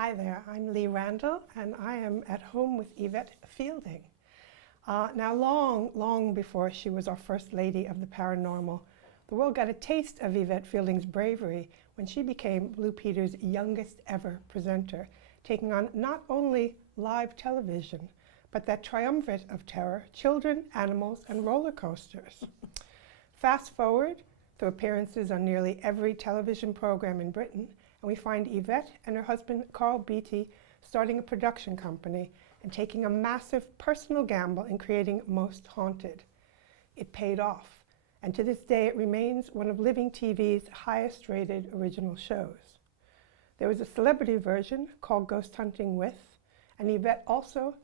Hi there, I'm Lee Randall and I am at home with Yvette Fielding. Now long before she was our first lady of the paranormal, the world got a taste of Yvette Fielding's bravery when she became Blue Peter's youngest ever presenter, taking on not only live television, but that triumvirate of terror, children, animals, and roller coasters. Fast forward through appearances on nearly every television program in Britain, and we find Yvette and her husband Carl Beatty starting a production company and taking a massive personal gamble in creating Most Haunted. It paid off, and to this day it remains one of living TV's highest rated original shows. There was a celebrity version called Ghost Hunting with, and Yvette also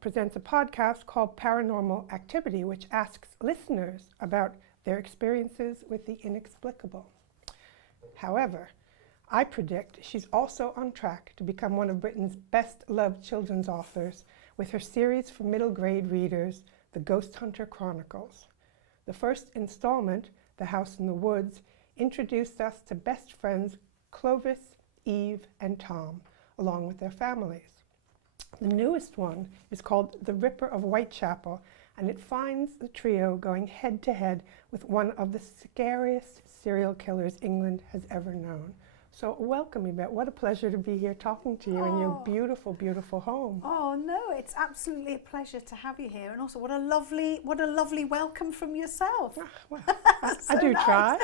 presents a podcast called Paranormal Activity, which asks listeners about their experiences with the inexplicable. However, I predict she's also on track to become one of Britain's best-loved children's authors with her series for middle grade readers, the Ghost Hunter Chronicles. The first installment, The House in the Woods, introduced us to best friends Clovis, Eve, and Tom, along with their families. The newest one is called The Ripper of Whitechapel, and it finds the trio going head-to-head with one of the scariest serial killers England has ever known. So welcome, Yvette. What a pleasure to be here talking to you in your beautiful, beautiful home. Oh no, it's absolutely a pleasure to have you here, and also what a lovely welcome from yourself. Well, I do try.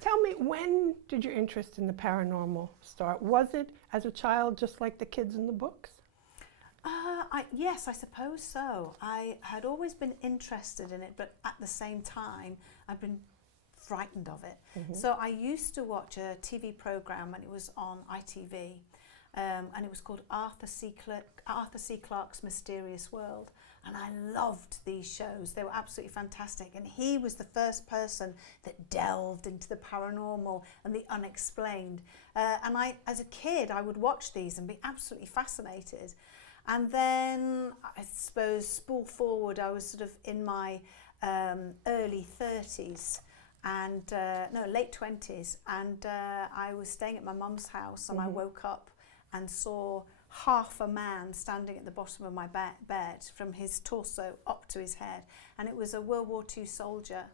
Tell me, when did your interest in the paranormal start? Was it as a child, just like the kids in the books? Yes, I suppose so. I had always been interested in it, but at the same time, I've been frightened of it. Mm-hmm. So I used to watch a TV program, and it was on ITV, and it was called Arthur C. Clarke's Mysterious World, and I loved these shows. They were absolutely fantastic, and he was the first person that delved into the paranormal and the unexplained. And as a kid, I would watch these and be absolutely fascinated. And then, I suppose, spool forward, I was sort of in my early 30s, and late 20s, and I was staying at my mum's house, and I woke up and saw half a man standing at the bottom of my bed from his torso up to his head, and it was a World War II soldier,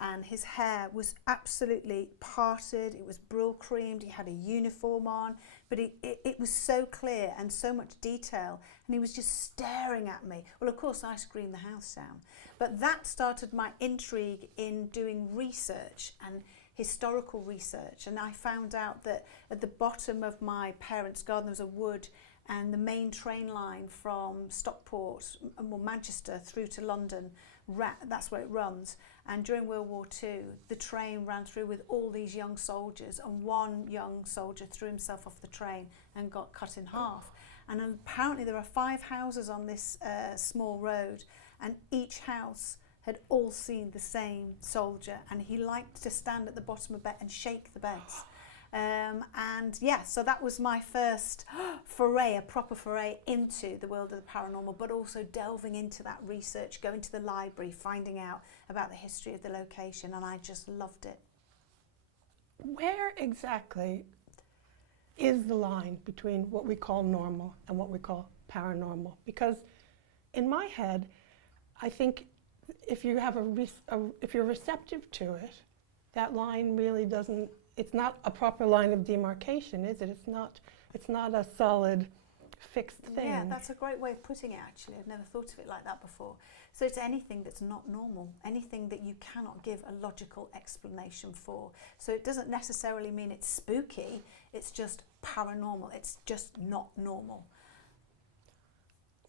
and his hair was absolutely parted, it was brill creamed, he had a uniform on, but it was so clear and so much detail, and he was just staring at me. Well, of course, I screamed the house down, but that started my intrigue in doing research and historical research, and I found out that at the bottom of my parents' garden there was a wood, and the main train line from Stockport, or Manchester, through to London, that's where it runs. And during World War II, the train ran through with all these young soldiers, and one young soldier threw himself off the train and got cut in half. And apparently there are 5 houses on this small road, and each house had all seen the same soldier, and he liked to stand at the bottom of the bed and shake the beds. So that was my first foray, a proper foray into the world of the paranormal, but also delving into that research, going to the library, finding out about the history of the location, and I just loved it. Where exactly is the line between what we call normal and what we call paranormal? Because in my head, I think if you have if you're receptive to it, that line really doesn't. It's not a proper line of demarcation, is it? It's not a solid, fixed thing. Yeah, that's a great way of putting it, actually. I've never thought of it like that before. So it's anything that's not normal, anything that you cannot give a logical explanation for. So it doesn't necessarily mean it's spooky, it's just paranormal, it's just not normal.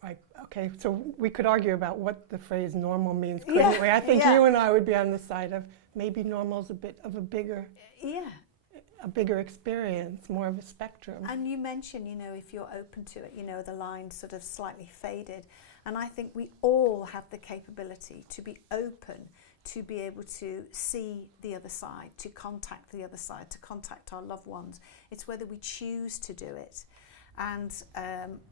Right, okay, so we could argue about what the phrase normal means, couldn't we? I think you and I would be on the side of maybe normal's a bit of a bigger experience, more of a spectrum. And you mentioned, if you're open to it, the line sort of slightly faded. And I think we all have the capability to be open, to be able to see the other side, to contact the other side, to contact our loved ones. It's whether we choose to do it. and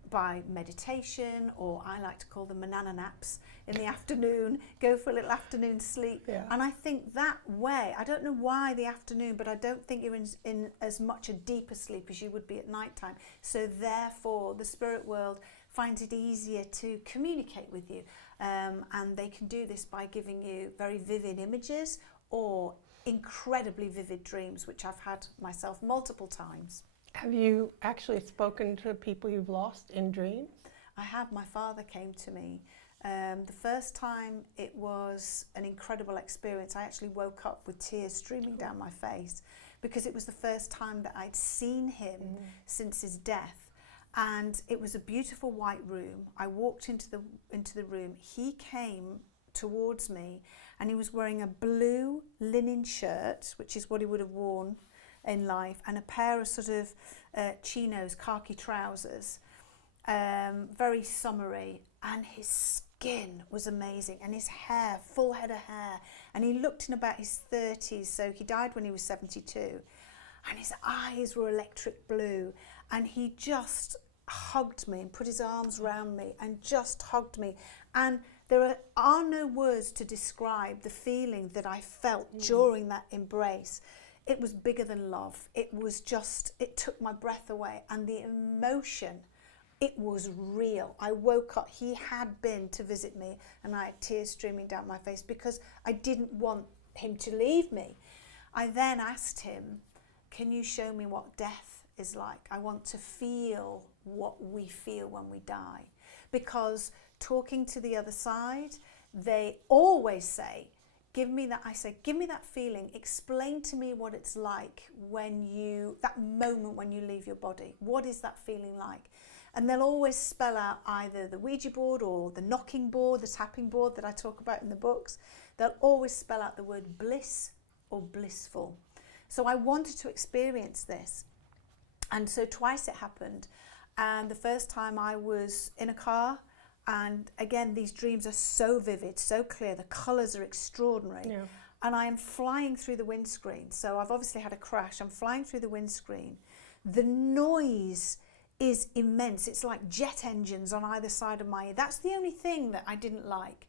by meditation, or I like to call them banana naps in the afternoon, go for a little afternoon sleep. Yeah. And I think that way, I don't know why the afternoon, but I don't think you're in as much a deeper sleep as you would be at night time. So therefore, the spirit world finds it easier to communicate with you. And they can do this by giving you very vivid images or incredibly vivid dreams, which I've had myself multiple times. Have you actually spoken to people you've lost in dreams? I have. My father came to me. The first time, it was an incredible experience. I actually woke up with tears streaming down my face because it was the first time that I'd seen him since his death. And it was a beautiful white room. I walked into the room. He came towards me and he was wearing a blue linen shirt, which is what he would have worn in life, and a pair of sort of chinos, khaki trousers, very summery, and his skin was amazing, and his hair, full head of hair, and he looked in about his 30s, so he died when he was 72, and his eyes were electric blue, and he just hugged me and put his arms around me and just hugged me. And there are no words to describe the feeling that I felt during that embrace. It was bigger than love. It was just, it took my breath away, and the emotion, it was real. I woke up, he had been to visit me, and I had tears streaming down my face because I didn't want him to leave me. I then asked him, can you show me what death is like? I want to feel what we feel when we die. Because talking to the other side, they always say, give me that feeling, explain to me what it's like that moment when you leave your body. What is that feeling like? And they'll always spell out either the Ouija board or the knocking board, the tapping board that I talk about in the books. They'll always spell out the word bliss or blissful. So I wanted to experience this. And so twice it happened. And the first time I was in a car, and again, these dreams are so vivid, so clear, the colours are extraordinary. Yeah. And I am flying through the windscreen. So I've obviously had a crash. I'm flying through the windscreen. The noise is immense. It's like jet engines on either side of my ear. That's the only thing that I didn't like.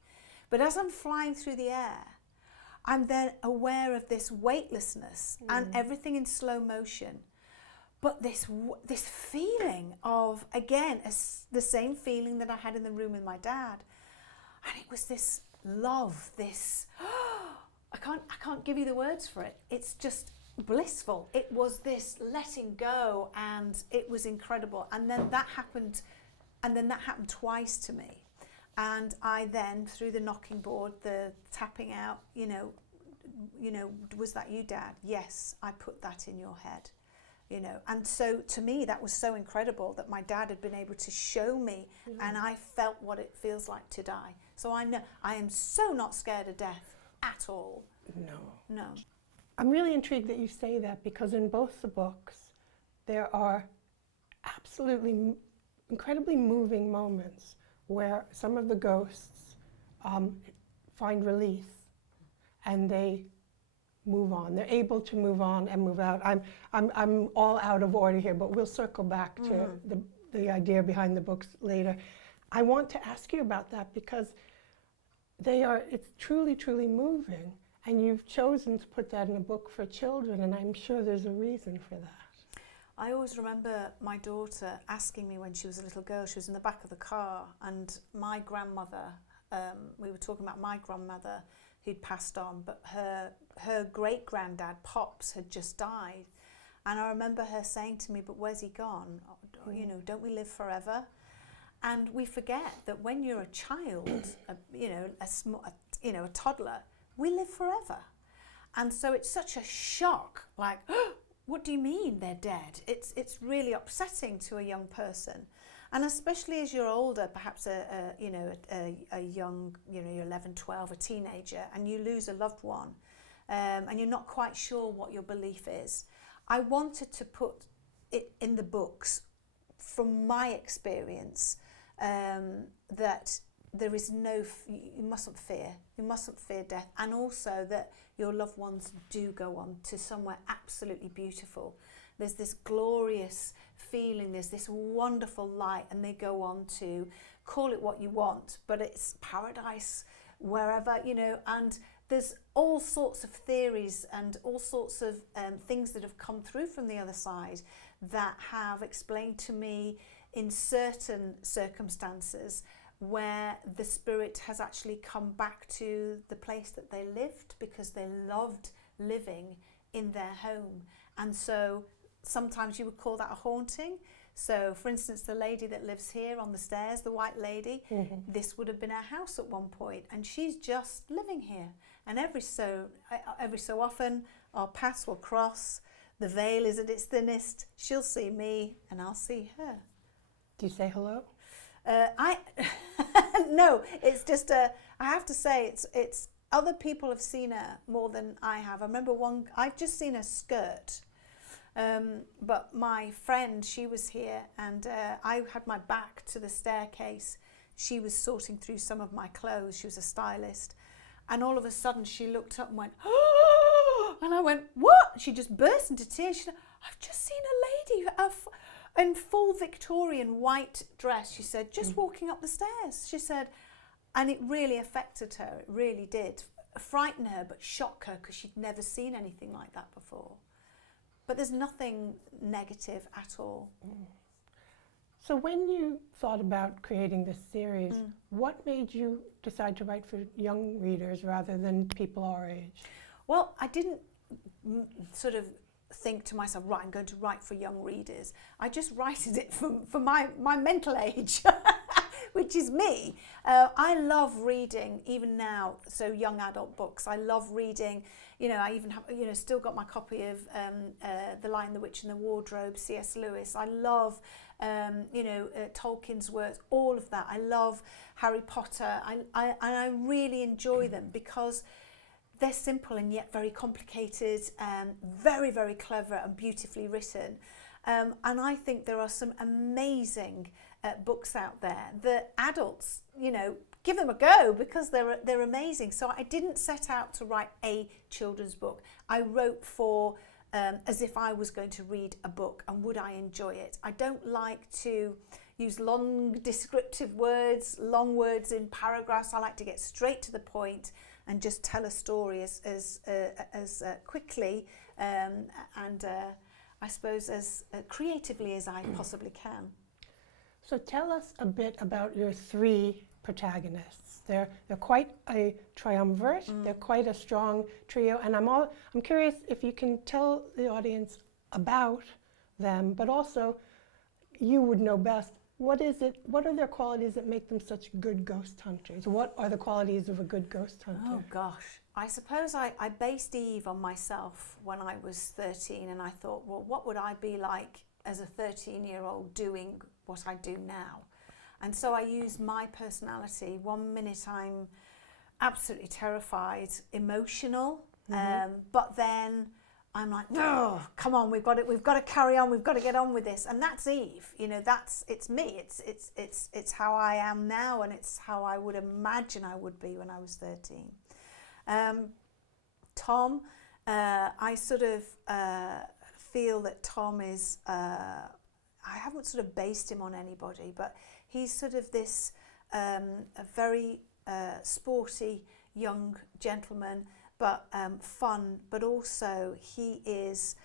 But as I'm flying through the air, I'm then aware of this weightlessness and everything in slow motion. But this feeling of, again, the same feeling that I had in the room with my dad. And it was this love, this, I can't give you the words for it. It's just blissful. It was this letting go, and it was incredible. And then that happened twice to me. And I then, through the knocking board, the tapping out, was that you, Dad? Yes, I put that in your head. And so to me that was so incredible that my dad had been able to show me, and I felt what it feels like to die. So I know I am so not scared of death at all. No. I'm really intrigued that you say that, because in both the books there are absolutely incredibly moving moments where some of the ghosts find relief and they move on. They're able to move on and move out. I'm all out of order here, but we'll circle back to the idea behind the books later. I want to ask you about that because it's truly, truly moving, and you've chosen to put that in a book for children, and I'm sure there's a reason for that. I always remember my daughter asking me when she was a little girl, she was in the back of the car, and my grandmother, we were talking about my grandmother who'd passed on, but her great-granddad, Pops, had just died. And I remember her saying to me, but where's he gone? Don't we live forever? And we forget that when you're a child, a toddler, we live forever. And so it's such a shock, like, what do you mean they're dead? It's really upsetting to a young person. And especially as you're older, perhaps a young, you're 11, 12, a teenager, and you lose a loved one, and you're not quite sure what your belief is. I wanted to put it in the books, from my experience, that there is you mustn't fear death, and also that your loved ones do go on to somewhere absolutely beautiful. there's this glorious feeling, there's this wonderful light, and they go on to call it what you want, but it's paradise wherever, you know, and there's all sorts of theories and all sorts of things that have come through from the other side that have explained to me in certain circumstances where the spirit has actually come back to the place that they lived because they loved living in their home. And so sometimes you would call that a haunting. So for instance, the lady that lives here on the stairs, the white lady, this would have been her house at one point, and she's just living here. And every so often our paths will cross, the veil is at its thinnest, she'll see me and I'll see her. Do you say hello? No, it's just I have to say it's other people have seen her more than I have. I remember I've just seen her skirt, but my friend, she was here, and I had my back to the staircase. She was sorting through some of my clothes. She was a stylist, and all of a sudden she looked up and went, "Oh!" And I went, "What?" She just burst into tears. She said, "I've just seen a lady in full Victorian white dress," she said, "just walking up the stairs." She said, and it really affected her. It really did frighten her, but shock her because she'd never seen anything like that before. But there's nothing negative at all. So when you thought about creating this series, what made you decide to write for young readers rather than people our age? Well, I didn't sort of think to myself, right, I'm going to write for young readers. I just wrote it for my mental age, which is me. I love reading, even now, so young adult books. I love reading. You know, I even have, you know, still got my copy of The Lion, the Witch and the Wardrobe, C.S. Lewis. I love, Tolkien's works, all of that. I love Harry Potter. I really enjoy them because they're simple and yet very complicated, very, very clever and beautifully written. And I think there are some amazing books out there that adults, you know, give them a go because they're amazing. So I didn't set out to write a children's book. I wrote for as if I was going to read a book and would I enjoy it. I don't like to use long descriptive words, long words in paragraphs. I like to get straight to the point and just tell a story as quickly and I suppose as creatively as I possibly can. So tell us a bit about your three protagonists. They're quite a triumvirate. They're quite a strong trio, and I'm curious if you can tell the audience about them, but also you would know best. What are their qualities that make them such good ghost hunters? What are the qualities of a good ghost hunter? Oh gosh, I suppose I based Eve on myself when I was 13, and I thought, well, what would I be like as a 13-year-old doing what I do now? And so I used my personality. 1 minute I'm absolutely terrified, emotional, but then I'm like, oh, come on, we've got to carry on, we've got to get on with this. And that's Eve, you know, it's me, it's how I am now, and it's how I would imagine I would be when I was 13. Tom, I sort of feel that Tom is, I haven't sort of based him on anybody, but he's sort of this a very sporty young gentleman, but fun, but also he is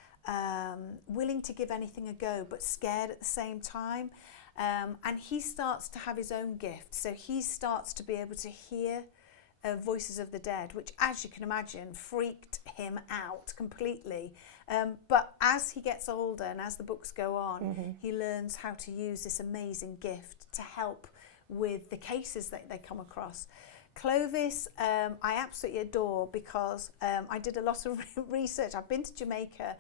willing to give anything a go, but scared at the same time. And he starts to have his own gift. So he starts to be able to hear voices of the dead, which, as you can imagine, freaked him out completely. But as he gets older and as the books go on, he learns how to use this amazing gift to help with the cases that they come across. Clovis, I absolutely adore because I did a lot of research. I've been to Jamaica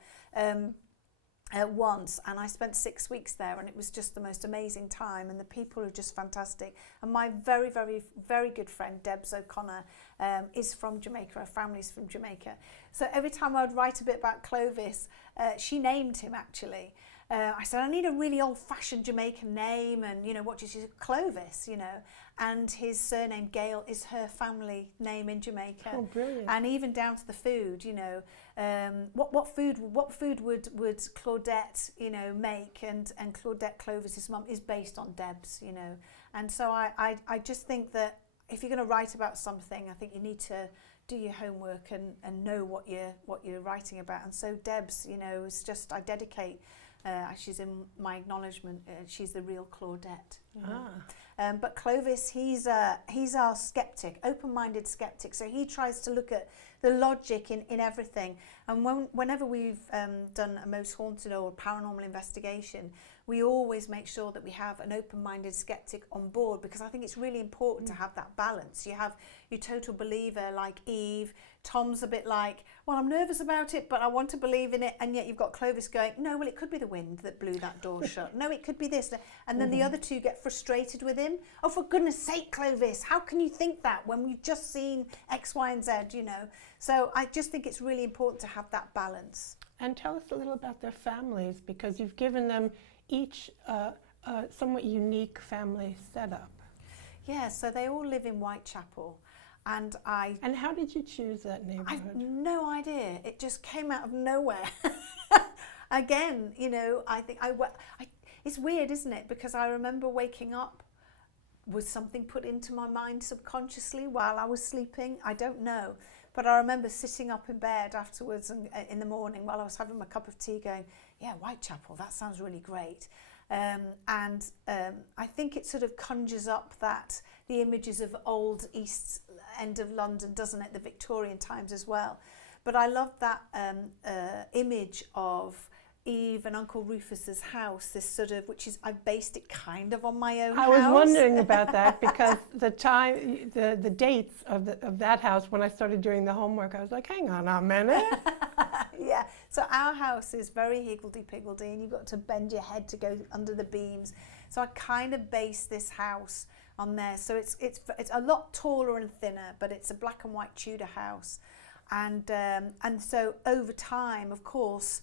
once, and I spent 6 weeks there, and it was just the most amazing time, and the people are just fantastic. And my very, very, very good friend Debs O'Connor is from Jamaica. Her family's from Jamaica. So every time I would write a bit about Clovis, she named him actually. I said, I need a really old-fashioned Jamaican name, and, you know, what she said, Clovis, you know, and his surname, Gale, is her family name in Jamaica. Oh, brilliant. And even down to the food, you know, what food would Claudette, you know, make, and Claudette Clovis's mum is based on Deb's, you know. And so I just think that if you're going to write about something, I think you need to do your homework and know what you're writing about. And so Deb's, you know, is just, I dedicate, she's in my acknowledgement, she's the real Claudette. You know? But Clovis, he's our skeptic, open-minded skeptic. So he tries to look at the logic in everything. And whenever we've done a Most Haunted or paranormal investigation, we always make sure that we have an open-minded skeptic on board, because I think it's really important to have that balance. You have your total believer like Eve. Tom's a bit like, well, I'm nervous about it, but I want to believe in it. And yet you've got Clovis going, no, well, it could be the wind that blew that door shut. No, it could be this. And then the other two get frustrated with him. Oh, for goodness sake, Clovis, how can you think that when we've just seen X, Y, and Z, you know? So I just think it's really important to have that balance. And tell us a little about their families, because you've given them each a somewhat unique family setup. Yeah, so they all live in Whitechapel. And how did you choose that neighborhood? I have no idea. It just came out of nowhere. Again, you know, I think it's weird, isn't it? Because I remember waking up, was something put into my mind subconsciously while I was sleeping? I don't know. But I remember sitting up in bed afterwards and in the morning while I was having my cup of tea going, yeah, Whitechapel, that sounds really great. I think it sort of conjures up the images of old East End of London, doesn't it? The Victorian times as well. But I love that image of Eve and Uncle Rufus's house, this sort of, I based it kind of on my own house. I was wondering about that, because the dates of that house, when I started doing the homework, I was like, hang on a minute. Yeah, so our house is very higgledy-piggledy, and you've got to bend your head to go under the beams. So I kind of based this house on there. So it's a lot taller and thinner, but it's a black and white Tudor house. And so over time, of course,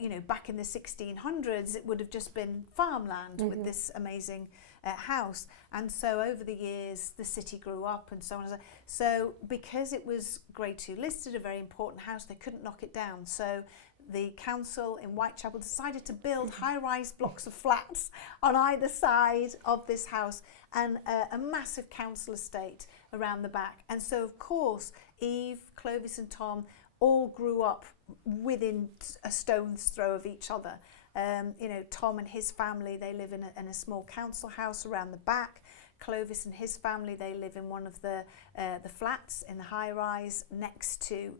you know, back in the 1600s, it would have just been farmland with this amazing house. And so over the years, the city grew up and so on. So because it was Grade 2 listed, a very important house, they couldn't knock it down. So the council in Whitechapel decided to build high-rise blocks of flats on either side of this house, and a massive council estate around the back. And so, of course, Eve, Clovis and Tom all grew up within a stone's throw of each other. You know, Tom and his family, they live in a small council house around the back. Clovis and his family, they live in one of the flats in the high-rise next to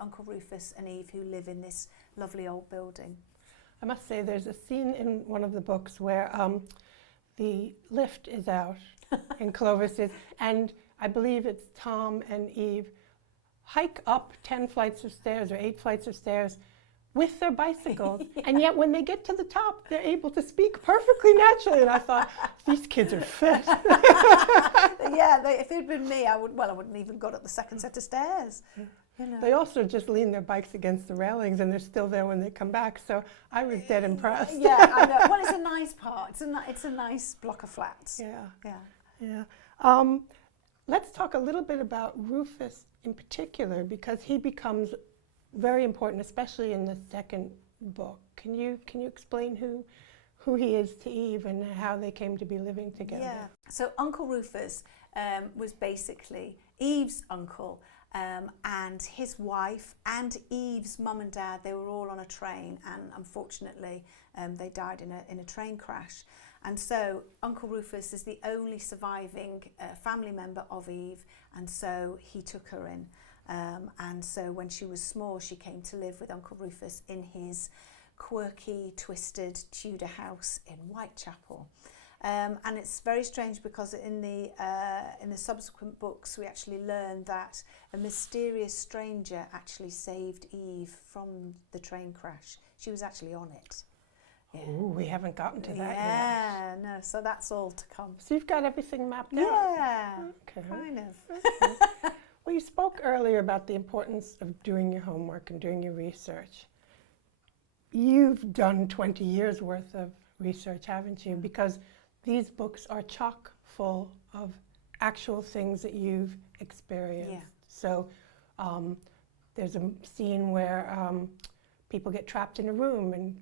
Uncle Rufus and Eve, who live in this lovely old building. I must say, there's a scene in one of the books where the lift is out and Clovis is, and I believe it's Tom and Eve hike up 10 flights of stairs or 8 flights of stairs with their bicycles. Yeah. And yet when they get to the top, they're able to speak perfectly naturally. And I thought, these kids are fit. Yeah, if it had been me, I wouldn't even got up the second set of stairs. You know. They also just lean their bikes against the railings, and they're still there when they come back. So I was dead impressed. Yeah, I know. Well, it's a nice part. It's a nice block of flats. Yeah. Let's talk a little bit about Rufus in particular, because he becomes very important, especially in the second book. Can you explain who he is to Eve and how they came to be living together? Yeah. So Uncle Rufus was basically Eve's uncle, and his wife and Eve's mum and dad. They were all on a train, and unfortunately, they died in a train crash. And so Uncle Rufus is the only surviving family member of Eve, and so he took her in. And so when she was small, she came to live with Uncle Rufus in his quirky, twisted Tudor house in Whitechapel. And it's very strange because in the subsequent books, we actually learn that a mysterious stranger actually saved Eve from the train crash. She was actually on it. Yeah. Ooh, we haven't gotten to that yet. Yeah, no, so that's all to come. So you've got everything mapped out? Yeah, okay. Kind of. Okay. Well, you spoke earlier about the importance of doing your homework and doing your research. you've done 20 years worth of research, haven't you? Because these books are chock full of actual things that you've experienced. Yeah. So there's a scene where people get trapped in a room and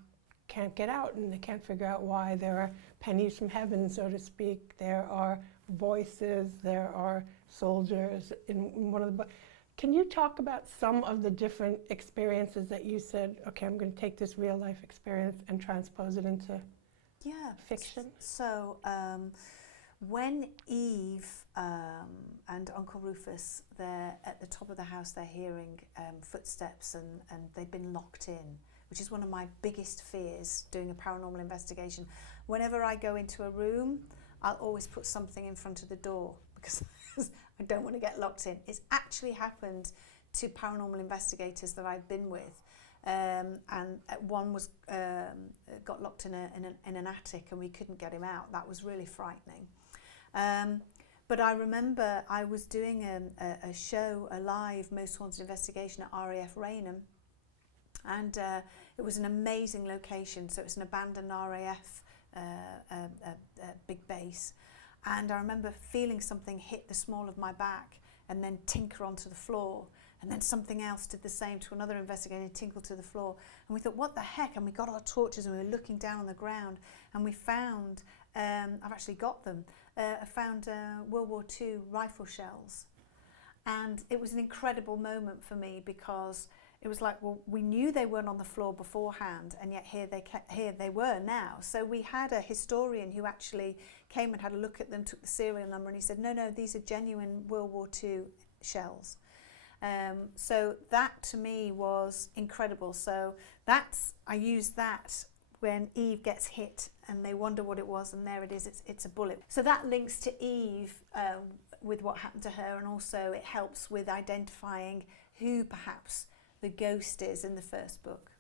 can't get out, and they can't figure out why. There are pennies from heaven, so to speak. There are voices. There are soldiers in one of the books. Can you talk about some of the different experiences that you said, okay, I'm going to take this real life experience and transpose it into fiction? So when Eve and Uncle Rufus, they're at the top of the house, they're hearing footsteps and they've been locked in, which is one of my biggest fears doing a paranormal investigation. Whenever I go into a room, I'll always put something in front of the door because I don't want to get locked in. It's actually happened to paranormal investigators that I've been with. And one was got locked in an attic and we couldn't get him out. That was really frightening. But I remember I was doing a show, a live Most Haunted investigation at RAF Raynham, and it was an amazing location. So it was an abandoned RAF big base, and I remember feeling something hit the small of my back and then tinker onto the floor. And then something else did the same to another investigator, tinkle to the floor. And we thought, what the heck? And we got our torches and we were looking down on the ground and we found, I've actually got them, I found World War II rifle shells. And it was an incredible moment for me because it was like, well, we knew they weren't on the floor beforehand, and yet here they were now. So we had a historian who actually came and had a look at them, took the serial number, and he said, no, these are genuine World War II shells. So that to me was incredible. So I used that when Eve gets hit and they wonder what it was, and there it is, it's a bullet. So that links to Eve with what happened to her, and also it helps with identifying who perhaps the ghost is in the first book.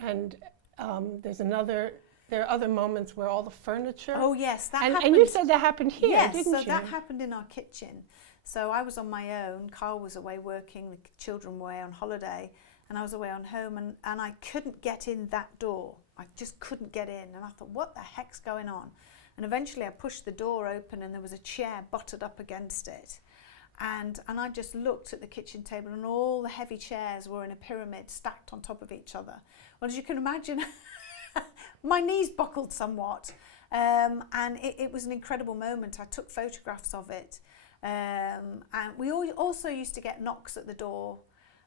And there are other moments where all the furniture. Oh yes, that happened. And you said that happened here, yes, didn't you? Yes, so that happened in our kitchen. So I was on my own, Carl was away working, the children were away on holiday, and I was away on home, and I couldn't get in that door. I just couldn't get in, and I thought, what the heck's going on? And eventually I pushed the door open and there was a chair butted up against it. And I just looked at the kitchen table and all the heavy chairs were in a pyramid stacked on top of each other. Well, as you can imagine, my knees buckled somewhat. And it was an incredible moment. I took photographs of it. And we also used to get knocks at the door,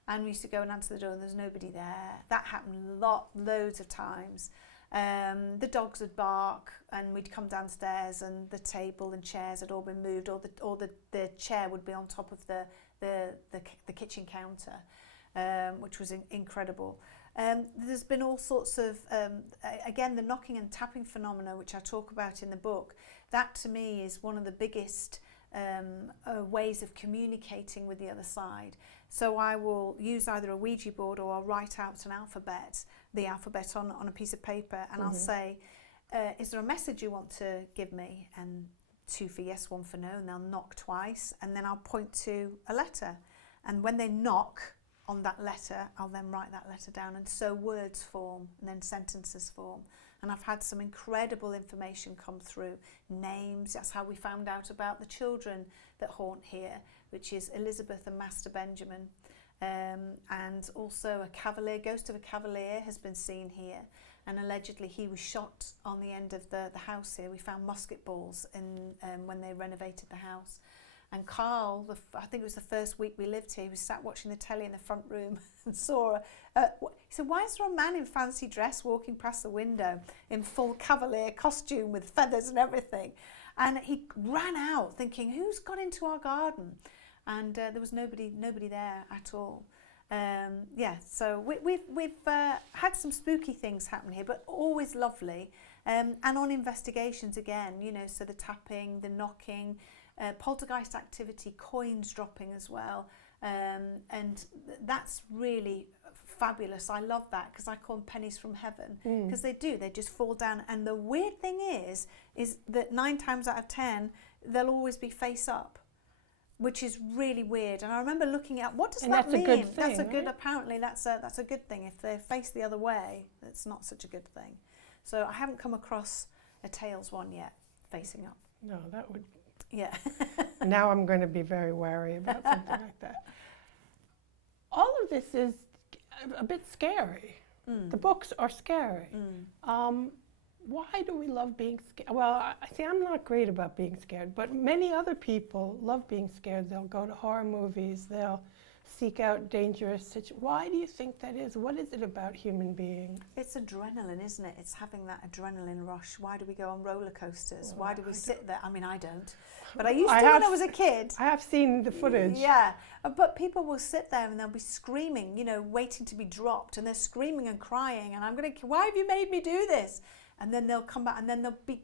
and we used to go and answer the door and there's nobody there. That happened loads of times. The dogs would bark and we'd come downstairs and the table and chairs had all been moved, or the chair would be on top of the kitchen counter, which was incredible. There's been all sorts of, again, the knocking and tapping phenomena, which I talk about in the book. That to me is one of the biggest ways of communicating with the other side. So I will use either a Ouija board or I'll write out the alphabet on a piece of paper, and I'll say, is there a message you want to give me? And 2 for yes, 1 for no, and they'll knock twice, and then I'll point to a letter. And when they knock on that letter, I'll then write that letter down, and so words form and then sentences form. And I've had some incredible information come through. Names, that's how we found out about the children that haunt here, which is Elizabeth and Master Benjamin. And also a cavalier, ghost of a cavalier has been seen here. And allegedly he was shot on the end of the house here. We found musket balls when they renovated the house. And Carl, I think it was the first week we lived here, he was sat watching the telly in the front room and saw he said, why is there a man in fancy dress walking past the window in full cavalier costume with feathers and everything? And he ran out thinking, who's got into our garden? And there was nobody there at all. So we've had some spooky things happen here, but always lovely. And on investigations again, so the tapping, the knocking, poltergeist activity, coins dropping as well, and that's really fabulous. I love that because I call them pennies from heaven, because they just fall down. And the weird thing is that 9 times out of 10 they'll always be face up. which is really weird. And I remember looking at, what does And that that's a mean? good thing, That's a good, right? apparently that's a good thing. If they face the other way, it's not such a good thing. So I haven't come across a tails one yet, facing up. No, that would. Yeah. Now I'm going to be very wary about something like that. All of this is a bit scary. The books are scary. Why do we love being scared? Well, I'm not great about being scared, but many other people love being scared. They'll go to horror movies. They'll seek out dangerous situations. Why do you think that is? What is it about human beings? It's adrenaline, isn't it? It's having that adrenaline rush. Why do we go on roller coasters? Why do we sit there? I mean, I don't. But I used to when I was a kid. I have seen the footage. Yeah. But people will sit there and they'll be screaming, you know, waiting to be dropped. And they're screaming and crying. And I'm going to, why have you made me do this? And then they'll come back and then they'll be,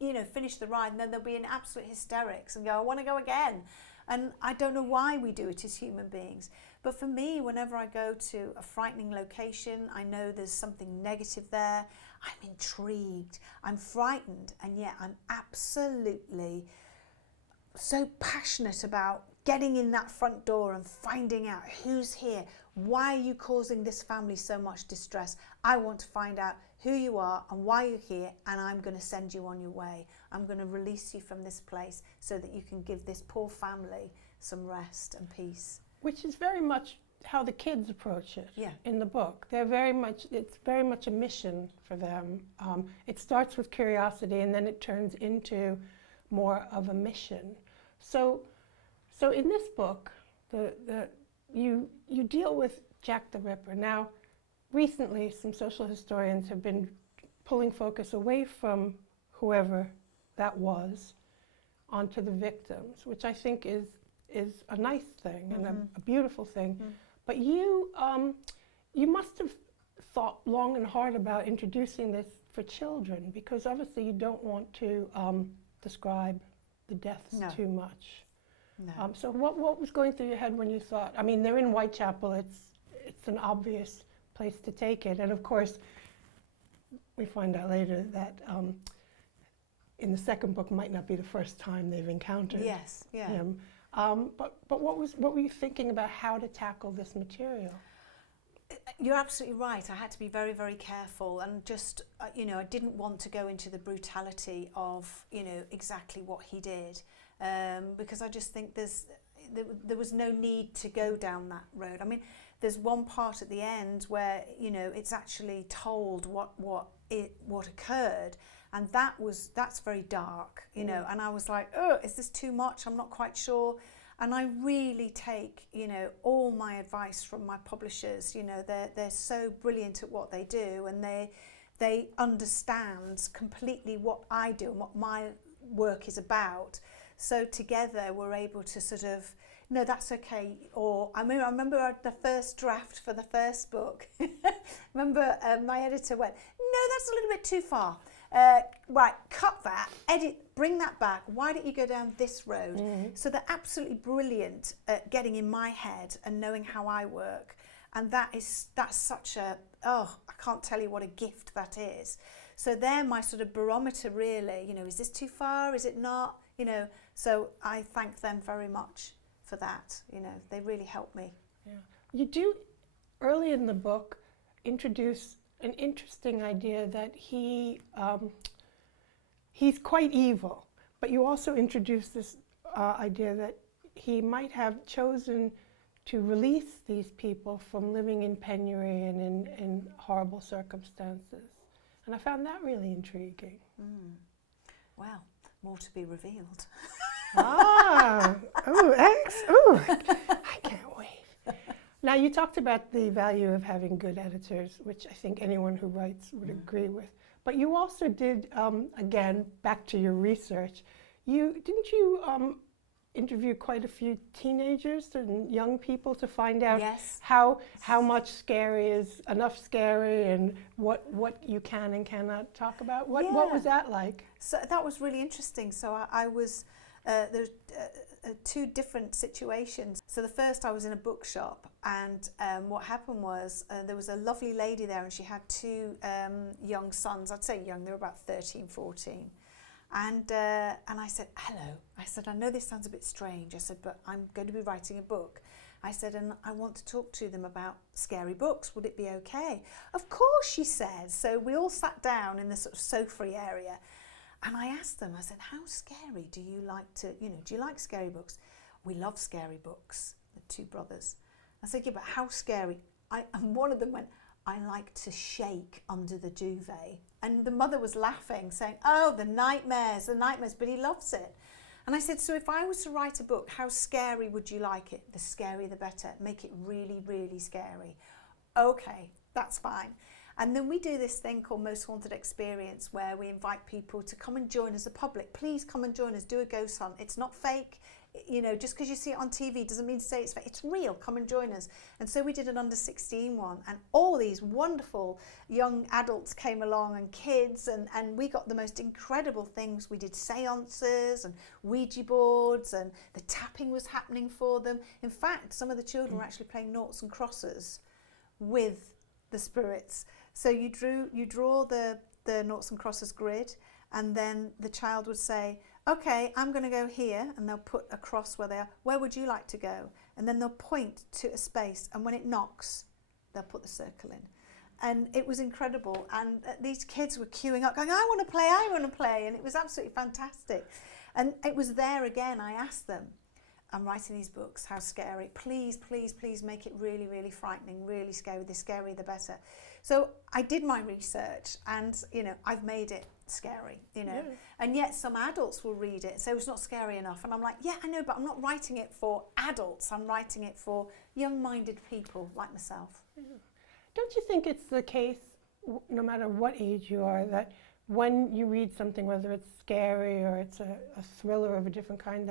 you know, finish the ride. And then they'll be in absolute hysterics and go, I want to go again. And I don't know why we do it as human beings. But for me, whenever I go to a frightening location, I know there's something negative there. I'm intrigued. I'm frightened. And yet I'm absolutely so passionate about getting in that front door and finding out who's here. Why are you causing this family so much distress? I want to find out who you are and why you're here, and I'm going to send you on your way. I'm going to release you from this place so that you can give this poor family some rest and peace. Which is very much how the kids approach it in the book. It's very much a mission for them. It starts with curiosity and then it turns into more of a mission. So in this book, you deal with Jack the Ripper. Now, recently, some social historians have been pulling focus away from whoever that was onto the victims, which I think is a nice thing and a beautiful thing. But you must have thought long and hard about introducing this for children, because obviously you don't want to describe the deaths too much. No. So what was going through your head when you thought, I mean, they're in Whitechapel, it's an obvious place to take it. And of course, we find out later that in the second book might not be the first time they've encountered him. But what were you thinking about how to tackle this material? You're absolutely right. I had to be very, very careful, and just you know, I didn't want to go into the brutality of, you know, exactly what he did, because I just think there was no need to go down that road. I mean, there's one part at the end where, you know, it's actually told what occurred, and that's very dark, you know. And I was like, oh, is this too much? I'm not quite sure. And I really take, you know, all my advice from my publishers. You know, they're so brilliant at what they do, and they understand completely what I do and what my work is about. So together we're able to sort of, no, that's okay. Or I remember the first draft for the first book. Remember my editor went, no, that's a little bit too far. Right, cut that, edit, bring that back. Why don't you go down this road? So they're absolutely brilliant at getting in my head and knowing how I work. And that's such a, I can't tell you what a gift that is. So they're my sort of barometer, really. You know, is this too far? Is it not? You know, so I thank them very much for that. You know, they really help me. Yeah. You do, early in the book, introduce an interesting idea that he's quite evil, but you also introduce this idea that he might have chosen to release these people from living in penury and in horrible circumstances. And I found that really intriguing. Well, more to be revealed. I can't wait. Now, you talked about the value of having good editors, which I think anyone who writes would agree with. But you also did, again, back to your research, didn't you interview quite a few teenagers and young people to find out how much scary is enough scary, and what you can and cannot talk about? What was that like? So that was really interesting. So I was, there's two different situations. So the first, I was in a bookshop, and what happened was there was a lovely lady there, and she had two young sons. I'd say young, they were about 13, 14. And I said, hello. I said, I know this sounds a bit strange. I said, but I'm going to be writing a book. I said, and I want to talk to them about scary books. Would it be okay? Of course, she said. So we all sat down in the sort of sofa area. And I asked them, I said, how scary do you like to, do you like scary books? We love scary books, the two brothers. I said, yeah, but how scary? And one of them went, I like to shake under the duvet. And the mother was laughing, saying, oh, the nightmares, but he loves it. And I said, so if I was to write a book, how scary would you like it? The scarier the better. Make it really, really scary. Okay, that's fine. And then we do this thing called Most Haunted Experience, where we invite people to come and join us, the public. Please come and join us, do a ghost hunt. It's not fake. Just because you see it on TV doesn't mean to say it's fake. It's real. Come and join us. And so we did an under 16 one, and all these wonderful young adults came along and kids, and we got the most incredible things. We did seances and Ouija boards, and the tapping was happening for them. In fact, some of the children were actually playing noughts and crosses with the spirits. So you draw the noughts and crosses grid, and then the child would say, okay, I'm going to go here, and they'll put a cross where they are. Where would you like to go? And then they'll point to a space, and when it knocks, they'll put the circle in. And it was incredible, and these kids were queuing up going, I want to play, and it was absolutely fantastic. And it was there again, I asked them, I'm writing these books, how scary, please, please, please make it really, really frightening, really scary, the scarier the better. So I did my research, and I've made it scary, and yet some adults will read it, so it's not scary enough, and I'm like, yeah, I know, but I'm not writing it for adults, I'm writing it for young-minded people like myself. Don't you think it's the case, no matter what age you are, that when you read something, whether it's scary or it's a thriller of a different kind,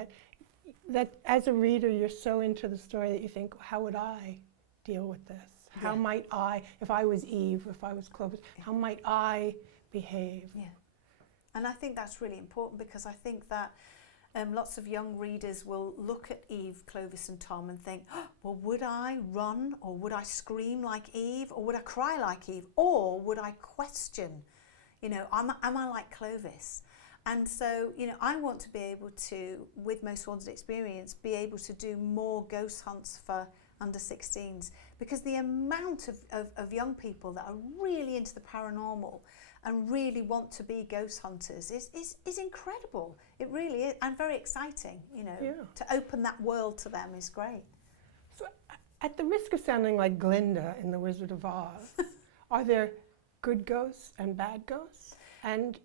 that as a reader you're so into the story that you think, how would I deal with this? How might I, if I was Eve, if I was Clovis, how might I behave? Yeah. And I think that's really important, because I think that lots of young readers will look at Eve, Clovis and Tom and think, oh, well, would I run, or would I scream like Eve, or would I cry like Eve, or would I question, am I like Clovis? And so, I want to be able to, with Most Haunted Experience, be able to do more ghost hunts for under 16s, because the amount of young people that are really into the paranormal and really want to be ghost hunters is incredible. It really is, and very exciting, to open that world to them is great. So at the risk of sounding like Glinda in The Wizard of Oz, are there good ghosts and bad ghosts? And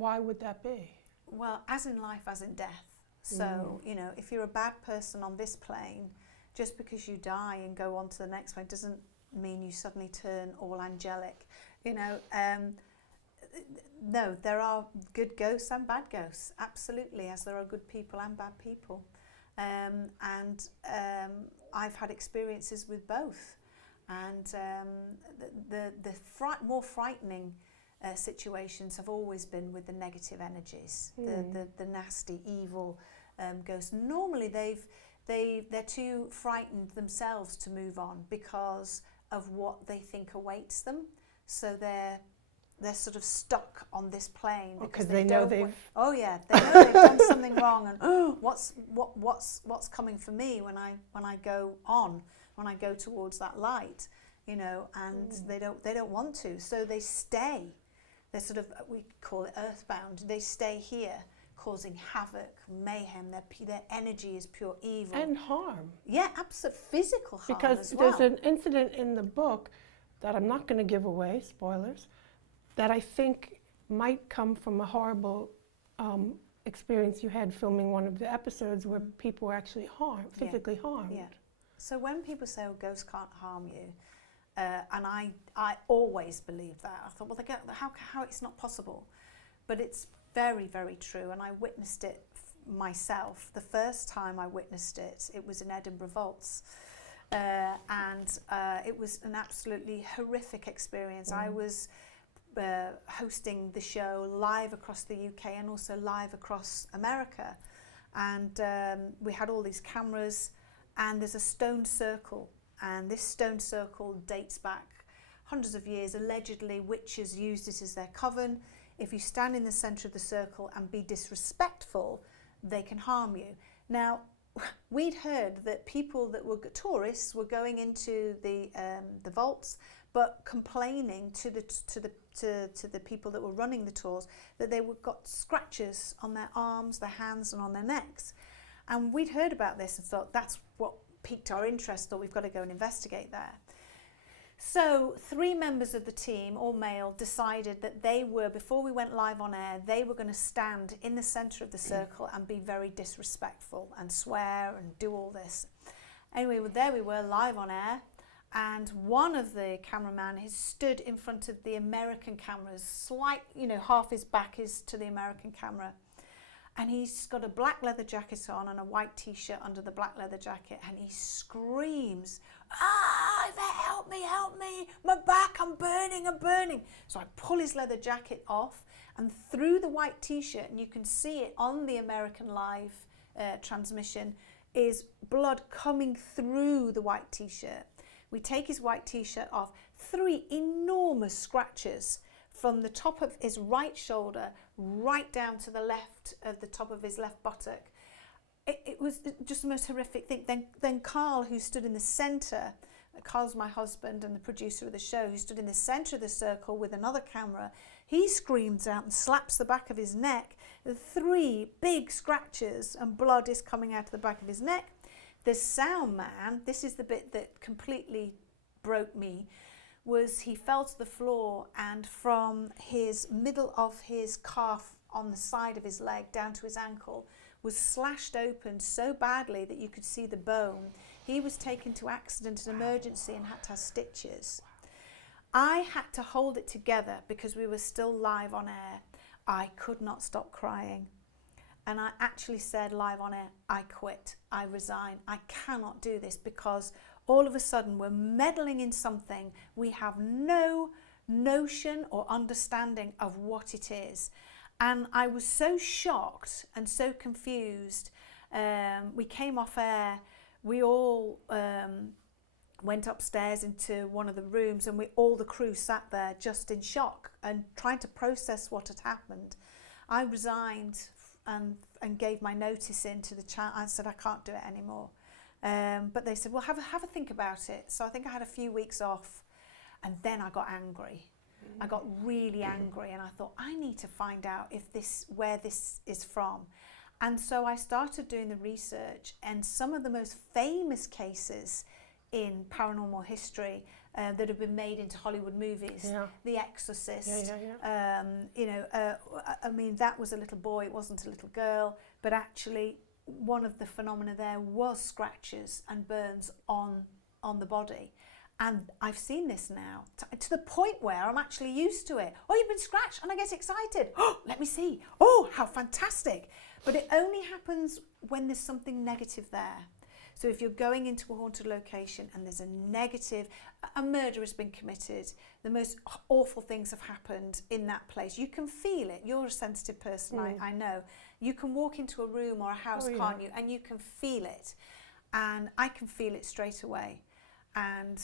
why would that be? Well, as in life, as in death. So, if you're a bad person on this plane, just because you die and go on to the next one doesn't mean you suddenly turn all angelic. No, there are good ghosts and bad ghosts, absolutely, as there are good people and bad people. I've had experiences with both. And the more frightening situations have always been with the negative energies, the nasty, evil ghosts. Normally they're too frightened themselves to move on because of what they think awaits them. So they're sort of stuck on this plane because they know they've. Oh yeah, they know they've done something wrong, and what's coming for me when I go on, when I go towards that light, and they don't want to, so they stay. They're sort of, we call it earthbound. They stay here, causing havoc, mayhem. Their energy is pure evil And harm. Yeah, absolute physical harm because as well. there's an incident in the book that I'm not going to give away, spoilers, that I think might come from a horrible experience you had filming one of the episodes where people were actually physically harmed. Yeah. So when people say, oh, ghosts can't harm you, and I always believed that. I thought, well, how it's not possible? But it's very, very true, and I witnessed it myself. The first time I witnessed it, it was in Edinburgh Vaults. And it was an absolutely horrific experience. I was hosting the show live across the UK and also live across America. And we had all these cameras, and there's a stone circle. And this stone circle dates back hundreds of years. Allegedly, witches used it as their coven. if you stand in the centre of the circle and be disrespectful, they can harm you. Now, we'd heard that people that were tourists were going into the vaults, but complaining to the people that were running the tours that they got scratches on their arms, their hands, and on their necks. And we'd heard about this and thought that's what piqued our interest. Thought we've got to go and investigate there. So 3 members of the team, all male, decided that they were, before we went live on air, they were going to stand in the centre of the circle and be very disrespectful and swear and do all this. Anyway, there we were live on air, and one of the cameramen has stood in front of the American cameras, half his back is to the American camera. And he's got a black leather jacket on and a white t-shirt under the black leather jacket, and he screams, Yvette, help me, my back, I'm burning. So I pull his leather jacket off, and through the white t-shirt, and you can see it on the American live transmission, is blood coming through the white t-shirt. We take his white t-shirt off, 3 enormous scratches from the top of his right shoulder right down to the left of the top of his left buttock. It was just the most horrific thing. Then Carl, who stood in the centre, Carl's my husband and the producer of the show, who stood in the centre of the circle with another camera, he screams out and slaps the back of his neck. 3 big scratches and blood is coming out of the back of his neck. The sound man, this is the bit that completely broke me, was he fell to the floor, and from his middle of his calf on the side of his leg down to his ankle was slashed open so badly that you could see the bone. He was taken to accident and emergency and had to have stitches. I had to hold it together because we were still live on air. I could not stop crying. And I actually said live on air, I quit, I resign, I cannot do this, because all of a sudden we're meddling in something we have no notion or understanding of what it is. And I was so shocked and so confused. We came off air, we all went upstairs into one of the rooms, and all the crew sat there just in shock and trying to process what had happened. I resigned and gave my notice in to the channel. I said I can't do it anymore. But they said, well, have a think about it. So I think I had a few weeks off, and then I got angry. I got really angry, and I thought, I need to find out where this is from. And so I started doing the research, and some of the most famous cases in paranormal history that have been made into Hollywood movies, The Exorcist, I mean, that was a little boy, it wasn't a little girl, but actually one of the phenomena there was scratches and burns on the body. And I've seen this now to the point where I'm actually used to it. Oh, you've been scratched, and I get excited. Oh, let me see. Oh, how fantastic. But it only happens when there's something negative there. So if you're going into a haunted location and there's a murder has been committed, the most awful things have happened in that place, you can feel it. You're a sensitive person, I know. You can walk into a room or a house, can't you? And you can feel it. And I can feel it straight away. And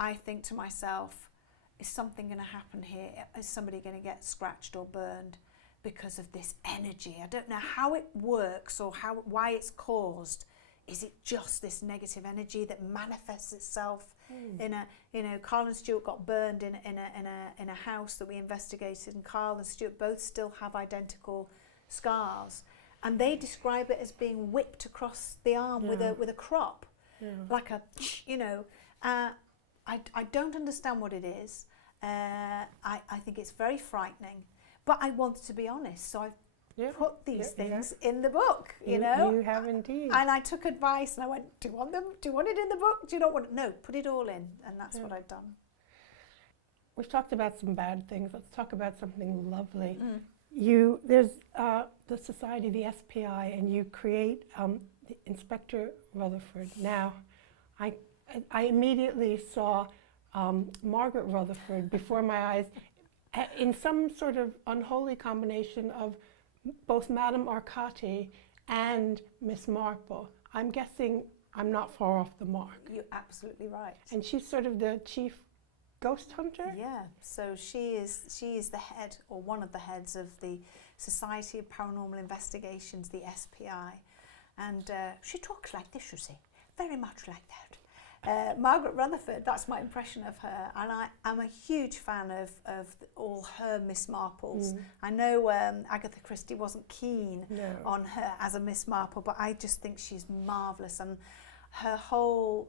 I think to myself, is something going to happen here? Is somebody going to get scratched or burned because of this energy? I don't know how it works or why it's caused. Is it just this negative energy that manifests itself in a, Carl and Stuart got burned in a house that we investigated, and Carl and Stuart both still have identical scars, and they describe it as being whipped across the arm with a crop, like a, I don't understand what it is. I think it's very frightening, but I wanted to be honest, so I've put these things in the book, you know. You have indeed. And I took advice, and I went, do you want them? Do you want it in the book? Do you not want it? No, put it all in, and that's what I've done. We've talked about some bad things. Let's talk about something lovely. There's the society, the SPI, and you create the Inspector Rutherford. Now, I immediately saw Margaret Rutherford before my eyes in some sort of unholy combination of both Madame Arcati and Miss Marple. I'm guessing I'm not far off the mark. You're absolutely right. And she's sort of the chief Ghost Hunter? Yeah, so she is the head, or one of the heads, of the Society of Paranormal Investigations, the SPI, and she talks like this, you see, very much like that. Margaret Rutherford, that's my impression of her, and I'm a huge fan of all her Miss Marples. I know Agatha Christie wasn't keen on her as a Miss Marple, but I just think she's marvellous, and her whole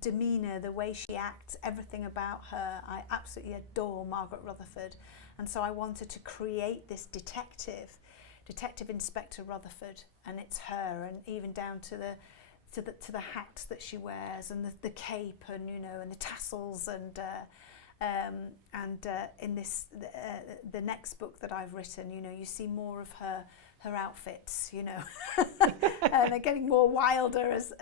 demeanour, the way she acts, everything about her, I absolutely adore Margaret Rutherford. And so I wanted to create this Detective Inspector Rutherford, and it's her, and even down to the hats that she wears, and the cape, and and the tassels, and in this the next book that I've written, you see more of her outfits, and they're getting more wilder as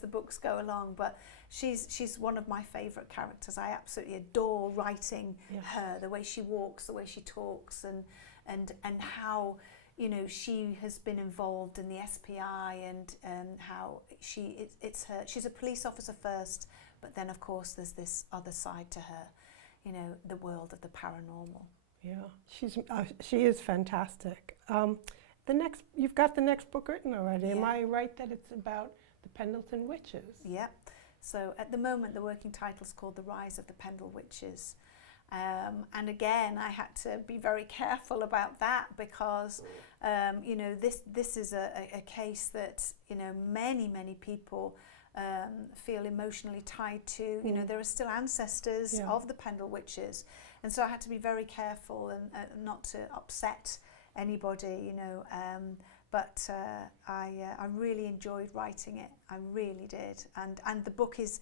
the books go along. But she's one of my favourite characters. I absolutely adore writing her, the way she walks, the way she talks, and how she has been involved in the SPI, and how she's a police officer first, but then of course there's this other side to her, the world of the paranormal. Yeah, she is fantastic. You've got the next book written already. Am I right that it's about the Pendleton Witches? Yeah. So at the moment, the working title is called The Rise of the Pendle Witches. And again, I had to be very careful about that because, this is a case that, many people feel emotionally tied to. There are still ancestors of the Pendle Witches. And so I had to be very careful and not to upset anybody, but I really enjoyed writing it. I really did, and the book is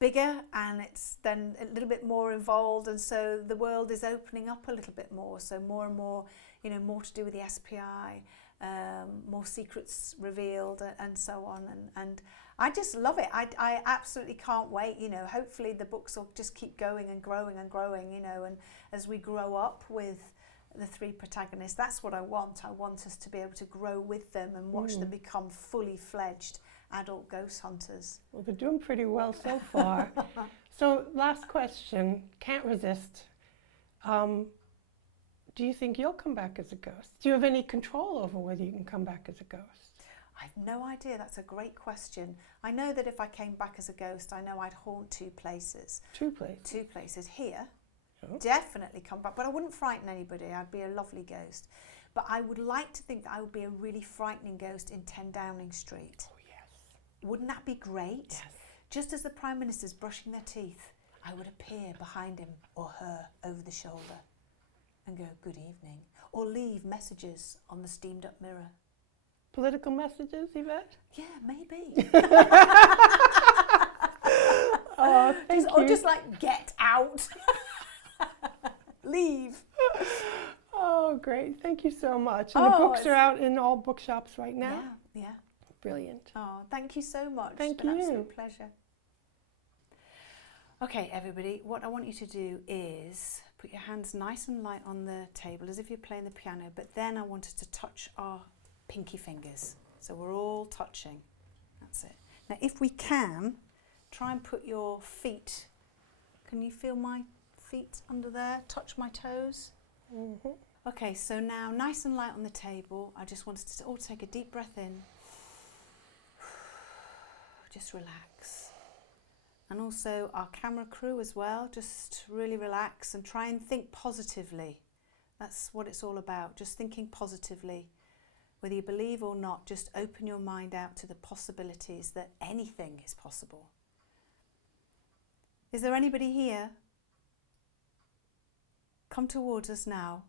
bigger, and it's then a little bit more involved, and so the world is opening up a little bit more. So more and more, more to do with the SPI, more secrets revealed, and so on. And I just love it. I absolutely can't wait. Hopefully the books will just keep going and growing and growing. And as we grow up with the three protagonists, that's what I want. I want us to be able to grow with them and watch them become fully fledged adult ghost hunters. Well, they're doing pretty well so far. So last question, can't resist. Do you think you'll come back as a ghost? Do you have any control over whether you can come back as a ghost? I have no idea. That's a great question. I know that if I came back as a ghost, I know I'd haunt two places. Two places? Two places. Here. Definitely come back, but I wouldn't frighten anybody. I'd be a lovely ghost. But I would like to think that I would be a really frightening ghost in 10 Downing Street. Oh, yes. Wouldn't that be great? Yes. Just as the Prime Minister's brushing their teeth, I would appear behind him or her over the shoulder and go, good evening, or leave messages on the steamed up mirror. Political messages, Yvette? Yeah, maybe. Oh, thank you. Or just like, get out. Leave. Oh, great. Thank you so much. And the books are out in all bookshops right now? Yeah. Brilliant. Oh, thank you so much. Thank it's been you. An absolute pleasure. Okay, everybody, what I want you to do is put your hands nice and light on the table as if you're playing the piano, but then I want us to touch our pinky fingers. So we're all touching. That's it. Now, if we can, try and put your feet. Can you feel my feet under there? Touch my toes. Mm-hmm. Okay, so now nice and light on the table. I just want us to all take a deep breath in. Just relax. And also our camera crew as well, just really relax and try and think positively. That's what it's all about, just thinking positively. Whether you believe or not, just open your mind out to the possibilities that anything is possible. Is there anybody here? Come towards us now.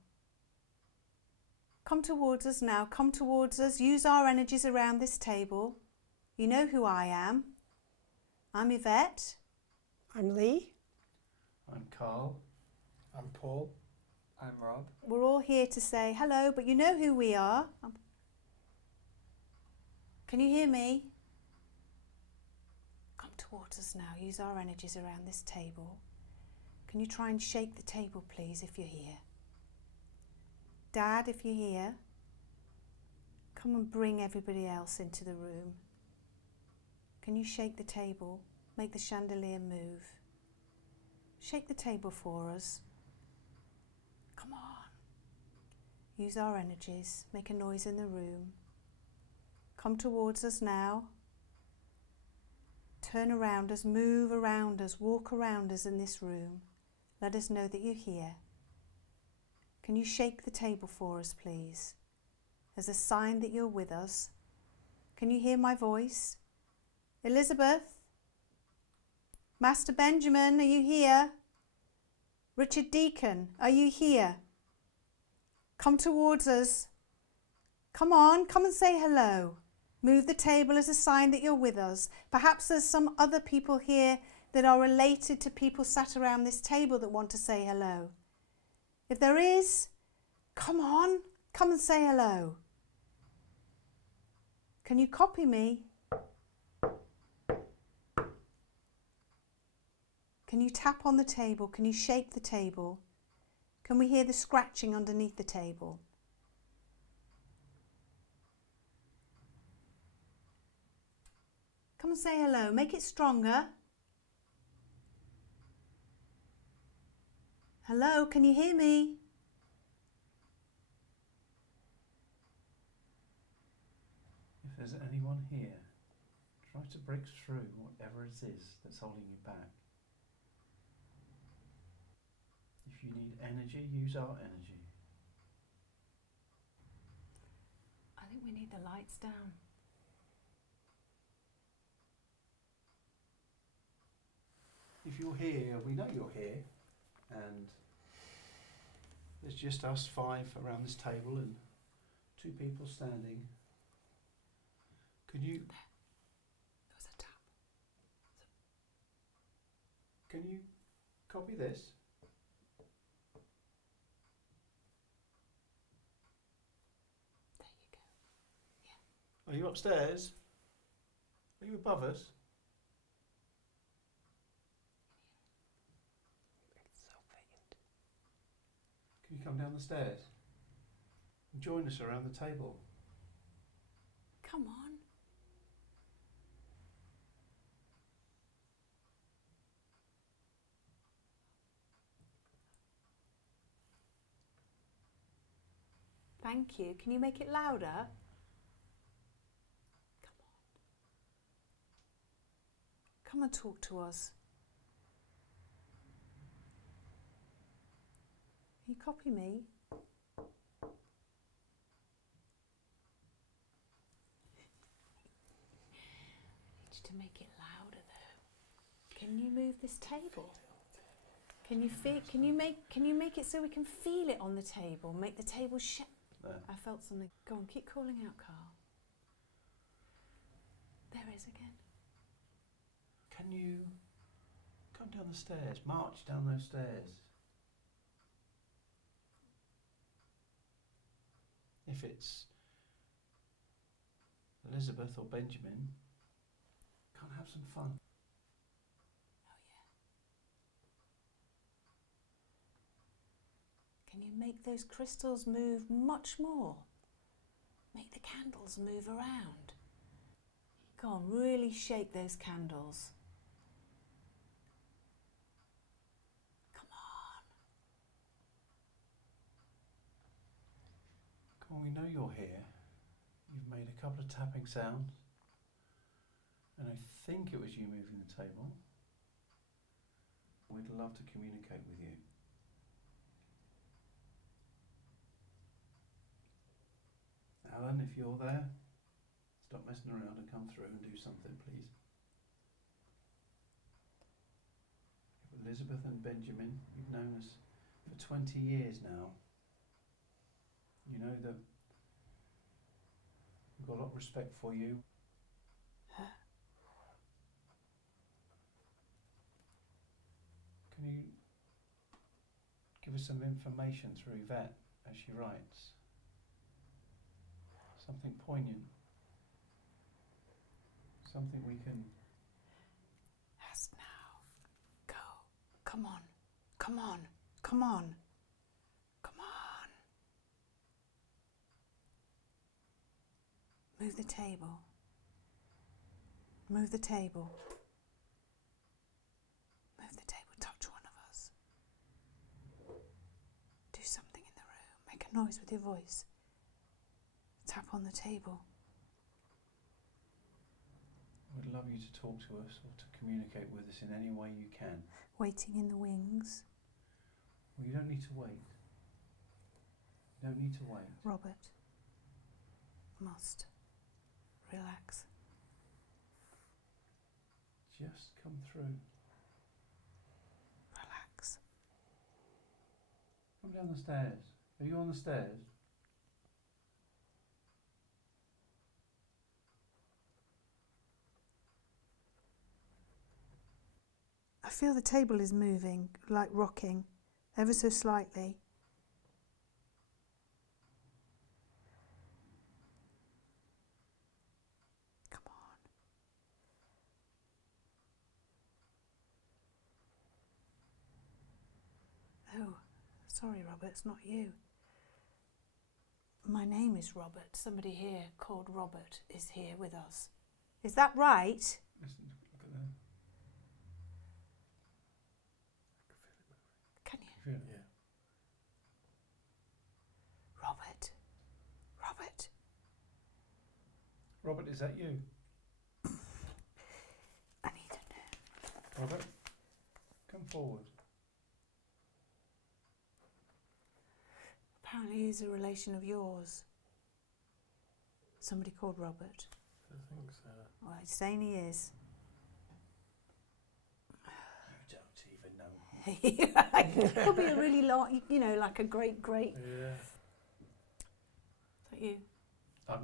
Come towards us now. Come towards us. Use our energies around this table. You know who I am. I'm Yvette. I'm Lee. I'm Carl. I'm Paul. I'm Rob. We're all here to say hello, but you know who we are. Can you hear me? Come towards us now. Use our energies around this table. Can you try and shake the table, please, if you're here? Dad, if you're here, come and bring everybody else into the room. Can you shake the table? Make the chandelier move. Shake the table for us. Come on. Use our energies. Make a noise in the room. Come towards us now. Turn around us, move around us, walk around us in this room. Let us know that you're here. Can you shake the table for us, please? As a sign that you're with us. Can you hear my voice? Elizabeth? Master Benjamin, are you here? Richard Deacon, are you here? Come towards us. Come on, come and say hello. Move the table as a sign that you're with us. Perhaps there's some other people here that are related to people sat around this table that want to say hello. If there is, come on, come and say hello. Can you copy me? Can you tap on the table? Can you shake the table? Can we hear the scratching underneath the table? Come and say hello. Make it stronger. Hello, can you hear me? If there's anyone here, try to break through whatever it is that's holding you back. If you need energy, use our energy. I think we need the lights down. If you're here, we know you're here, and there's just us 5 around this table and 2 people standing. Can you... There was a tap. Can you copy this? There you go. Yeah. Are you upstairs? Are you above us? It's so faint. Can you come down the stairs and join us around the table? Come on. Thank you. Can you make it louder? Come on. Come and talk to us. Can you copy me? Need to make it louder though. Can you move this table? Can you feel? Can you make it so we can feel it on the table? Make the table shake. There. I felt something. Go on, keep calling out, Carl. There it is again. Can you come down the stairs? March down those stairs. If it's Elizabeth or Benjamin, can't have some fun. Oh yeah. Can you make those crystals move much more? Make the candles move around. Go on, really shake those candles. Come on. Come on, we know you're here. You've made a couple of tapping sounds. And I think it was you moving the table. We'd love to communicate with you. Alan, if you're there, stop messing around and come through and do something, please. Elizabeth and Benjamin, you've known us for 20 years now. You know that we've got a lot of respect for you. Can you give us some information through Yvette as she writes? Something poignant. Something we can... Yes, now. Go. Come on. Come on. Come on. Come on. Move the table. Move the table. Move the table. Touch one of us. noise with your voice. Tap on the table. We'd love you to talk to us or to communicate with us in any way you can. Waiting in the wings. Well, you don't need to wait. You don't need to wait. Robert must relax. Just come through. Relax. Come down the stairs. Are you on the stairs? I feel the table is moving, like rocking, ever so slightly. Come on. Oh, sorry, Robert, it's not you. My name is Robert. Somebody here called Robert is here with us. Is that right? Listen, look at that. Can you? Feel it? Yeah. Robert. Robert. Robert, is that you? I need to know. Robert, come forward. Apparently he's a relation of yours. Somebody called Robert. I think so. Well, he's saying he is. You don't even know. He'll be a really long, you know, like a great. Yeah. Is that you? I've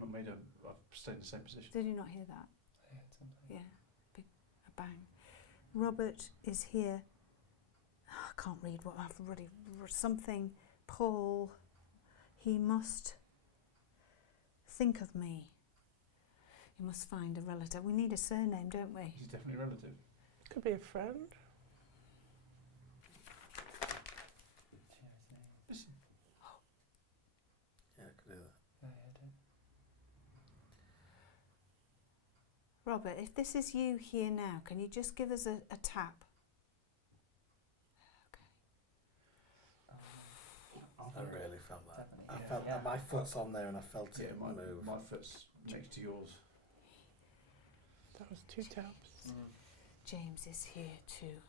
not made I've stayed in the same position. Did you not hear that? Yeah, big a bang. Robert is here. Oh, I can't read what I've already. Something. Paul. He must think of me. He must find a relative. We need a surname, don't we? He's definitely a relative. Could be a friend. Listen. Yeah, I could do that. Robert, if this is you here now, can you just give us a tap? I really felt that. I Yeah. felt that my foot's on there and I felt it move. My foot's next to yours. That was 2 taps. James is here too.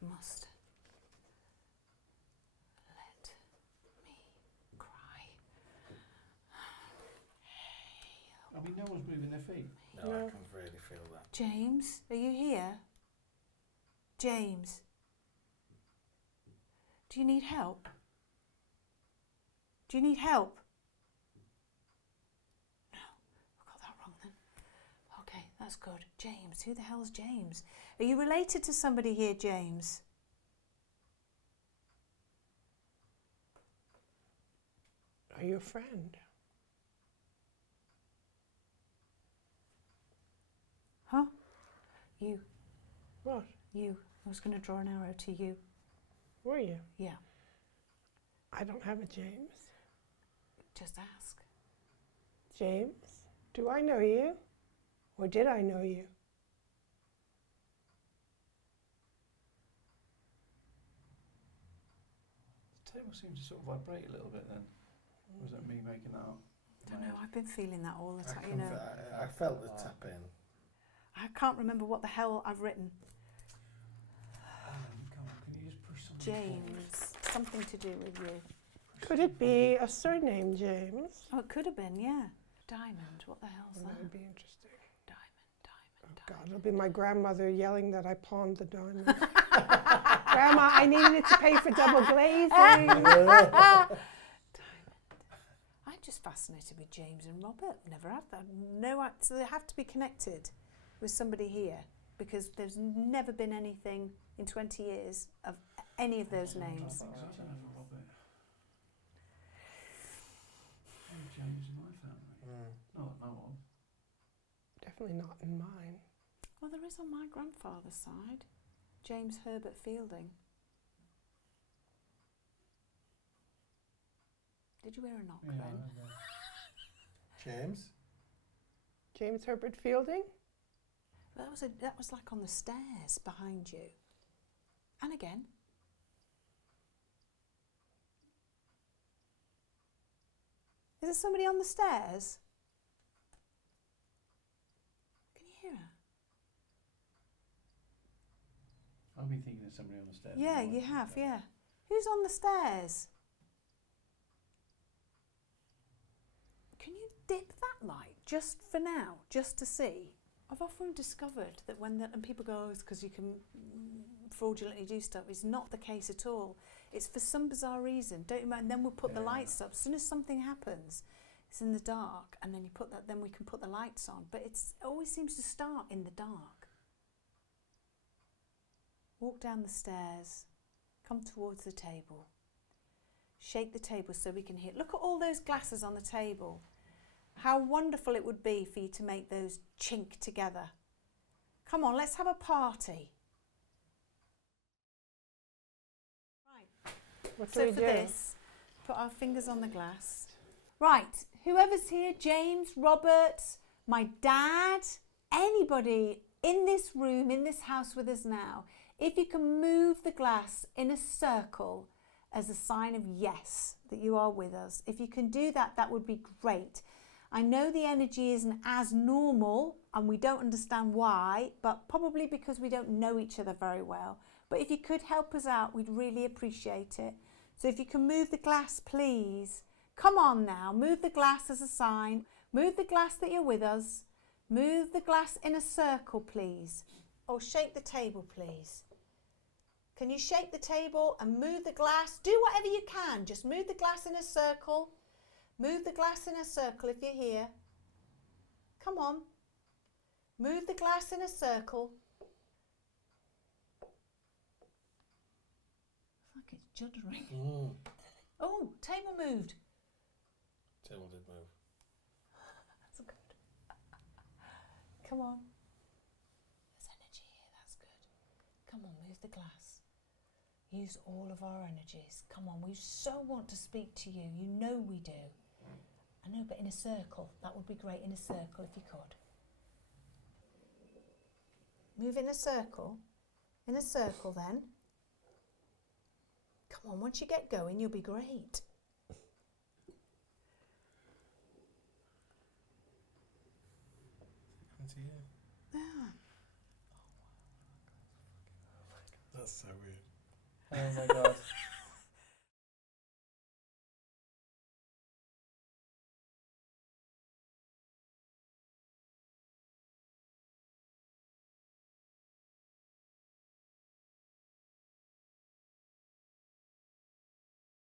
Must let me cry. I mean, no one's moving their feet. No, No. I can really feel that. James, are you here? James, do you need help? Do you need help? No, I got that wrong then. Okay, that's good. James, who the hell's James? Are you related to somebody here, James? Are you a friend? Huh? You. What? You. I was going to draw an arrow to you. Were you? Yeah, I don't have a James. just ask. James, do I know you? Or did I know you? The table seems to sort of vibrate a little bit then. Or is that me making that up? I don't know, I've been feeling that all the I, time, you can know. I felt the tap in. I can't remember what the hell I've written. Come on, can you just push something forward? James, something to do with you. Could it be a surname, James? Oh, it could have been, yeah. Diamond, what the hell's That would that? be interesting. Diamond. Oh God, it'll be my grandmother yelling that I pawned the diamond. Grandma, I needed it to pay for double glazing. Diamond. I'm just fascinated with James and Robert. Never had that. No, so they have to be connected with somebody here because there's never been anything in 20 years of any of those names. I don't know for Robert. No James in my family. Not that I know of. Definitely not in mine. Well, there is on my grandfather's side. James Herbert Fielding. Did you hear a knock Yeah, then? I know. James? James Herbert Fielding? That was like on the stairs behind you. And again. Is there somebody on the stairs? Can you hear her? I've been thinking of somebody on the stairs. Yeah, you have, yeah. Who's on the stairs? Can you dip that light just for now, just to see? I've often discovered that and people go, oh, it's because you can fraudulently do stuff. It's not the case at all. It's for some bizarre reason. Don't you mind? And then we'll put the lights up. As soon as something happens, it's in the dark, and then you put that. Then we can put the lights on. But it always seems to start in the dark. Walk down the stairs. Come towards the table. Shake the table so we can hear. Look at all those glasses on the table. How wonderful it would be for you to make those chink together. Come on, let's have a party. Right. What do So we for do? this, put our fingers on the glass. Right, whoever's here, James, Robert, my dad, anybody in this room, in this house with us now, if you can move the glass in a circle as a sign of yes, that you are with us. If you can do that, that would be great. I know the energy isn't as normal and we don't understand why, but probably because we don't know each other very well. But if you could help us out, we'd really appreciate it. So if you can move the glass, please. Come on now, move the glass as a sign. Move the glass that you're with us. Move the glass in a circle, please. Or shake the table, please. Can you shake the table and move the glass? Do whatever you can. Just move the glass in a circle. Move the glass in a circle if you're here. Come on. Move the glass in a circle. It's like it's juddering. Oh, table moved. Table did move. That's good. Come on. There's energy here, that's good. Come on, move the glass. Use all of our energies. Come on, we so want to speak to you. You know we do. I know, but in a circle. That would be great, in a circle if you could. Move in a circle. In a circle then. Come on, once you get going, you'll be great. Ah. That's so weird. Oh my God.